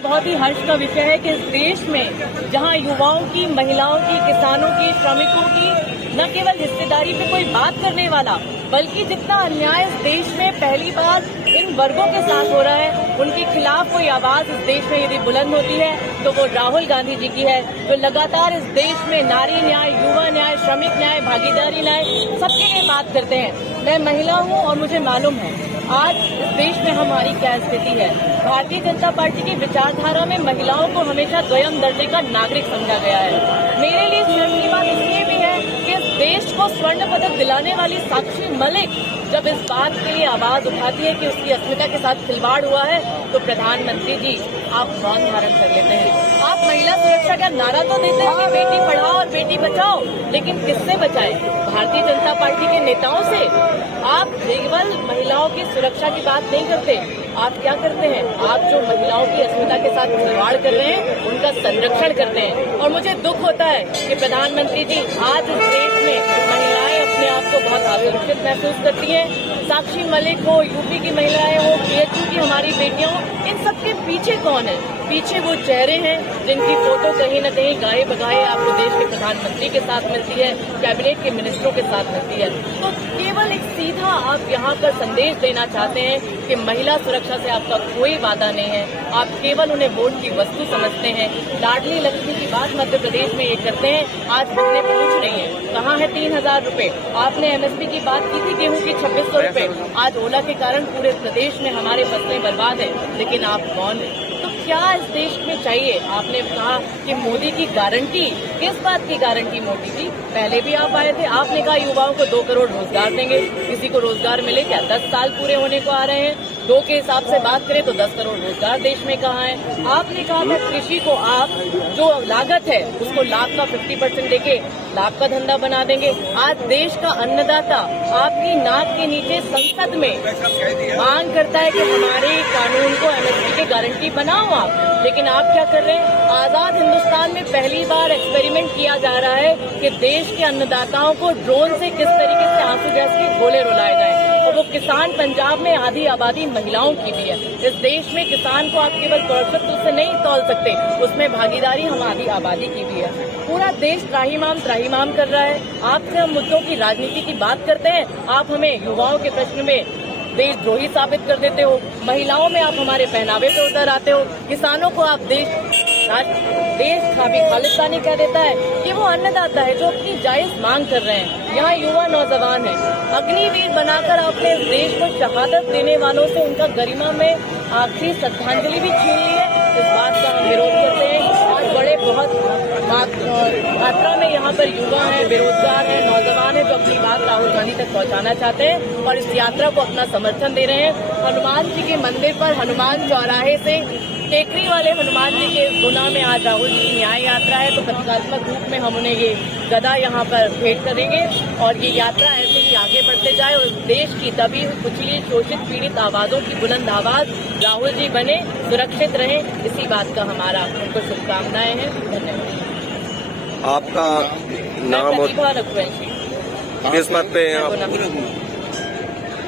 बहुत ही हर्ष का विषय है कि इस देश में जहां युवाओं की, महिलाओं की, किसानों की, श्रमिकों की न केवल हिस्सेदारी पे कोई बात करने वाला, बल्कि जितना अन्याय इस देश में पहली बार इन वर्गों के साथ हो रहा है, उनके खिलाफ कोई आवाज इस देश में यदि बुलंद होती है तो वो राहुल गांधी जी की है, जो लगातार इस देश में नारी न्याय, युवा न्याय, श्रमिक न्याय, भागीदारी न्याय सबके लिए बात करते हैं। मैं महिला हूँ और मुझे मालूम है आज इस देश में हमारी क्या स्थिति है। भारतीय जनता पार्टी की विचारधारा में महिलाओं को हमेशा द्वयम दर्जे का नागरिक समझा गया है। मेरे लिए शर्म की बात इसलिए भी है कि इस देश को स्वर्ण पदक दिलाने वाली साक्षी मलिक जब इस बात के लिए आवाज उठाती है कि उसकी अस्मिता के साथ खिलवाड़ हुआ है, तो प्रधानमंत्री जी आप मौन धारण कर लेते हैं। आप महिला सुरक्षा का नारा तो देते हैं कि बेटी पढ़ाओ और बेटी बचाओ, लेकिन किससे बचाए? भारतीय जनता पार्टी के नेताओं से। आप केवल महिलाओं की सुरक्षा की बात नहीं करते, आप क्या करते हैं? आप जो महिलाओं की अस्मिता के साथ खिलवाड़ कर रहे हैं, उनका संरक्षण करते हैं। और मुझे दुख होता है कि प्रधानमंत्री जी आज इस देश में महिलाएं अपने आप को बहुत असुरक्षित महसूस करती हैं। साक्षी मलिक हो, यूपी की महिलाएं हो, PHU की हमारी बेटियां हो, इन सबके पीछे कौन है? पीछे वो चेहरे हैं जिनकी फोटो कहीं न कहीं गाये बगाए आपको देश के प्रधानमंत्री के साथ मिलती है, कैबिनेट के मिनिस्टरों के साथ मिलती है। तो केवल एक सीधा आप यहाँ पर संदेश देना चाहते हैं कि महिला सुरक्षा से आपका कोई वादा नहीं है, आप केवल उन्हें वोट की वस्तु समझते हैं। लाडली लक्ष्मी की बात मध्य प्रदेश में ये करते हैं, आज हमने पूछ रही है कहाँ है 3,000 रूपये? आपने MSP की बात की थी गेहूँ की 2600 रूपये, आज ओला के कारण पूरे प्रदेश में हमारे फसलें बर्बाद है, लेकिन आप कौन है? तो क्या इस देश में चाहिए? आपने कहा कि मोदी की गारंटी, किस बात की गारंटी मोदी जी? पहले भी आप आए थे, आपने कहा युवाओं को 2 करोड़ रोजगार देंगे। किसी को रोजगार मिले क्या? 10 साल पूरे होने को आ रहे हैं, 2 के हिसाब से बात करें तो 10 करोड़ रोजगार देश में कहाँ है? आपने कहा था कृषि को आप जो लागत है उसको लाभ का 50% देके लाभ का धंधा बना देंगे। आज देश का अन्नदाता आपकी नाक के नीचे संसद में मांग करता है कि हमारे कानून को MSP की गारंटी बनाओ आप, लेकिन आप क्या कर रहे हैं? आजाद हिंदुस्तान में पहली बार एक्सपेरिमेंट किया जा रहा है कि देश के अन्नदाताओं को ड्रोन से किस तरीके से आंसू गैस के गोले रुलाए जाए। और वो किसान पंजाब में आधी आबादी महिलाओं की भी है। इस देश में किसान को आप केवल कर्तव्य से नहीं तौल सकते, उसमें भागीदारी हमारी आबादी की भी है। पूरा देश त्राहिमाम कर रहा है। आपसे हम मुद्दों की राजनीति की बात करते हैं, आप हमें युवाओं के प्रश्न में देशद्रोही साबित कर देते हो। महिलाओं में आप हमारे पहनावे पे उतर आते हो। किसानों को आप देश खालिस्तानी कह देता है कि वो अन्नदाता है जो अपनी जायज मांग कर रहे हैं। यहाँ युवा नौजवान है, अग्निवीर बनाकर आपने इस देश को शहादत देने वालों से उनका गरिमा में आखिरी श्रद्धांजलि भी छीन ली है। इस बात का हम विरोध करते हैं। आज बड़े बहुत मात्रा में यहाँ पर युवा है, बेरोजगार है, नौजवान है जो अपनी बात राहुल गांधी तक पहुँचाना चाहते हैं और इस यात्रा को अपना समर्थन दे रहे हैं। हनुमान जी के मंदिर पर हनुमान चौराहे से टेकरी वाले हनुमान जी के गुना में आज राहुल जी की न्याय यात्रा है, तो प्रतीकात्मक रूप में हम उन्हें ये गदा यहाँ पर भेंट करेंगे और ये यात्रा ऐसे ही आगे बढ़ते जाए और देश की दबी कुचली शोषित पीड़ित आवाजों की बुलंद आवाज राहुल जी बने, सुरक्षित रहे, इसी बात का हमारा उनको शुभकामनाएं हैं। धन्यवाद। आपका नाम और प्रतिभा रघुवंशी, किस बात पे हैं आप?